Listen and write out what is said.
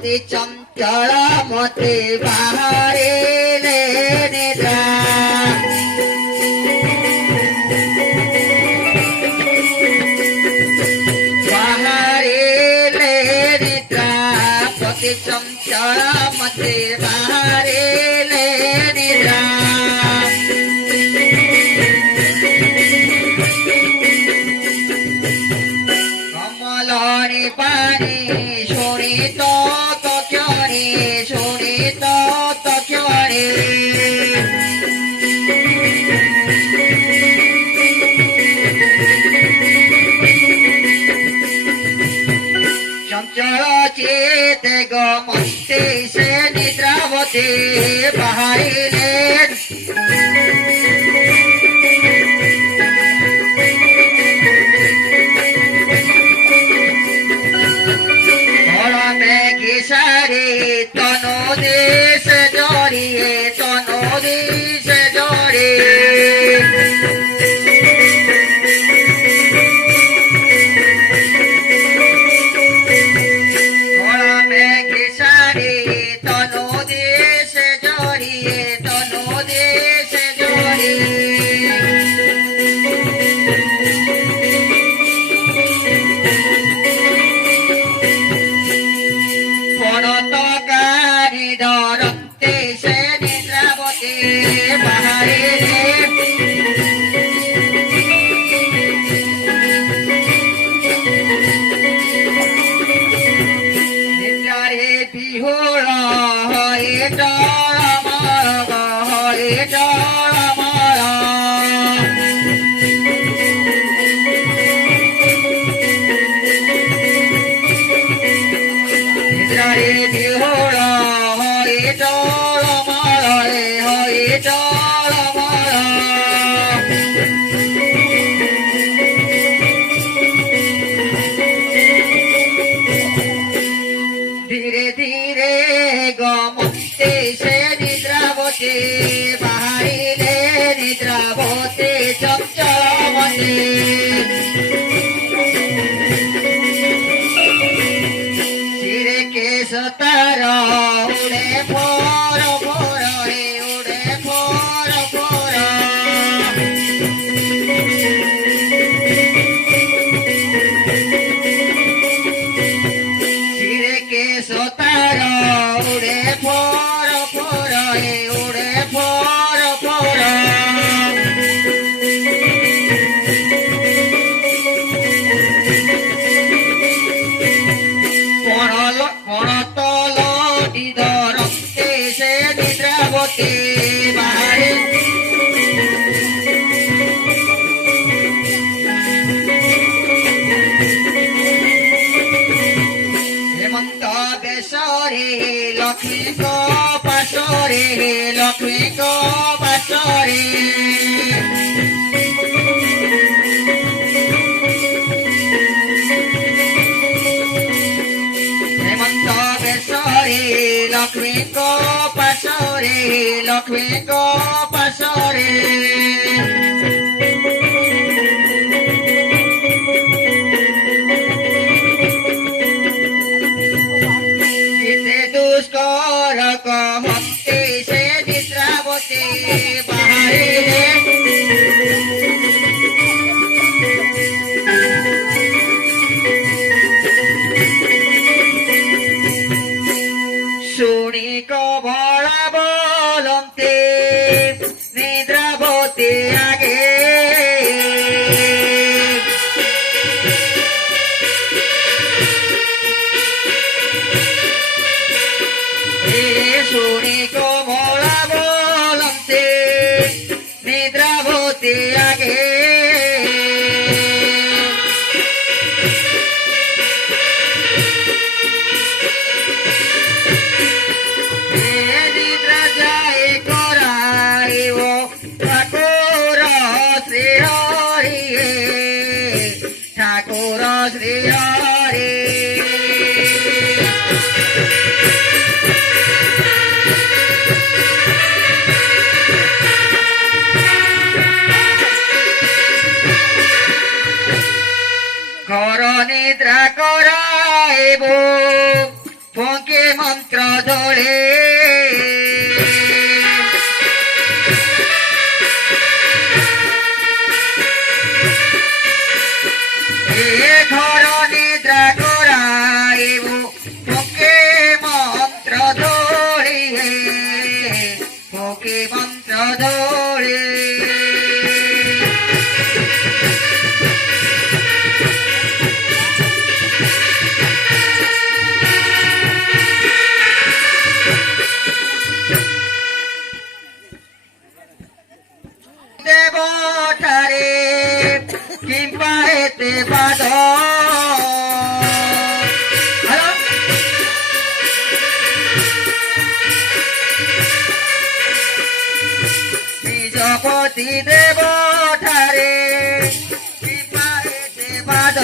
ଅତି ଚଞ୍ଚଳ ମତେ ବାହାରିଲେ ନିଦ୍ରା ବାହାରିଲେ ନିଦ୍ରା ଅତି ଚଞ୍ଚଳ ମତେ ବାହାରିଲେ ନିଦ୍ରା पानी छोड़ी तो क्यों रे छोड़ी तो क्यों रे चंचल चेत गमते से निद्रावते बाहरिले तनो देश जोड़िए तनो देश जोड़े घोड़ा में घिसारे तनो देश जोड़िए तनो देश जोड़े धरते से निद्रावते बाहरिले निद्रारे बिहोळ हये टळमळ हये टळमळ निद्रारे बिहोळ धीरे धीरे गमते से निद्रावते बाहरिले निद्रावते चंचल मते सिरे केश तार उड़े फोर फोर उड़े फोर फोर सिरे केश तार उड़े फोर फोर उड़े फोर फोर धरते से निद्रावते बाहरे हेमंत बेसरे लक्ष्मी को पासरे लक्ष्मी को पासरे लक्ष्मी को पासरे लक्ष्मी को पासरे जिते दुष्कर कहते से निद्रावते बाहरिले सुनी को भोला बोलते निद्रावते आगे सुनी को भोला बोलते निद्रावते आगे ठाकुर श्री हरि घर निद्रा कराइबो फंके মন্ত্র ধরে এ ঘর নিদ্রা করাইব তোকে মন্ত্র ধরে তোকে মন্ত্র ধরে দেবতারে কিংবা এতে বাদ নিজপতি দেবতারে কিংবা এতে বাদ